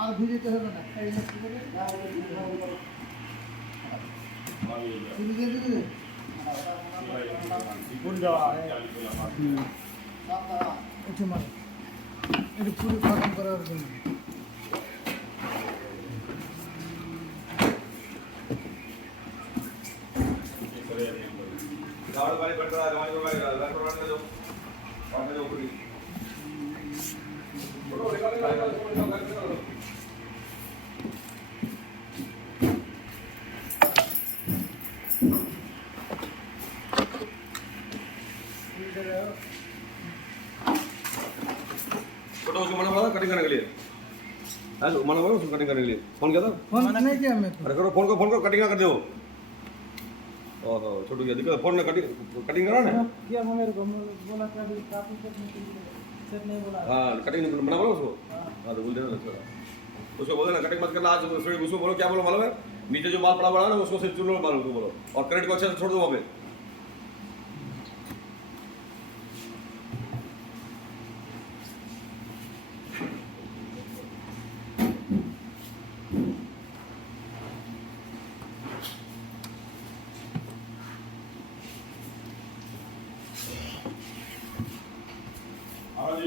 আর ভিজিতে হবে না এটা পুরো খতম করার জন্য फोटो उसको मना बोला कटिंग करने के लिए आज मना बोला उसको कटिंग करने के लिए फोन किया था फोन नहीं किया मैं अरे करो फोन को कटिंग ना कर दो ओहो छोटू क्या दिक्कत फोन में कटिंग करा ना किया मेरे को बोला था अभी काफी सेट नहीं बोला हाँ कटिंग मना बोला उसको हाँ तो बोल देना उसको बोल देना कटिंग मत करना आज उसको बोलो क्या बोलो मालूम है नीचे जो माल पड़ा ना उसको सिर्फ चुनो माल उसको बोलो और क्रेडिट को अच्छे से छोड़ दो वहाँ पे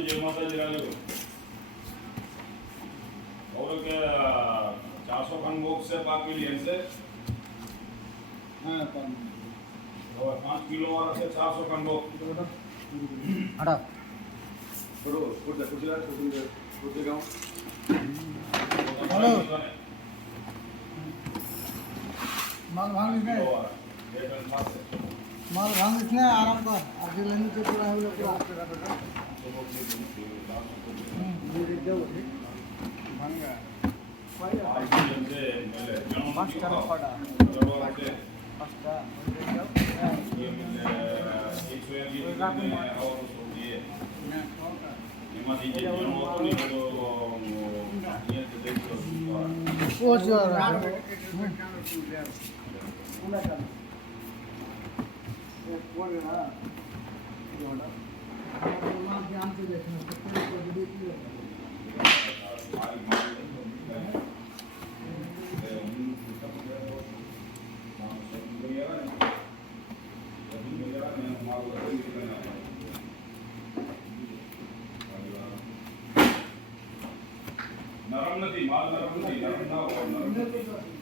जय माता जी राजे और के 400 खन बॉक्स से बाकी लिए से हां और 5 किलो वाला से 400 खन बॉक्स हटा छोड़ो कुछ गाँव हेलो माल भांग इसने आराम कर आगे लेने के पूरा है लोग नरम नहीं माल नरम नहीं नरम ना और नरम नहीं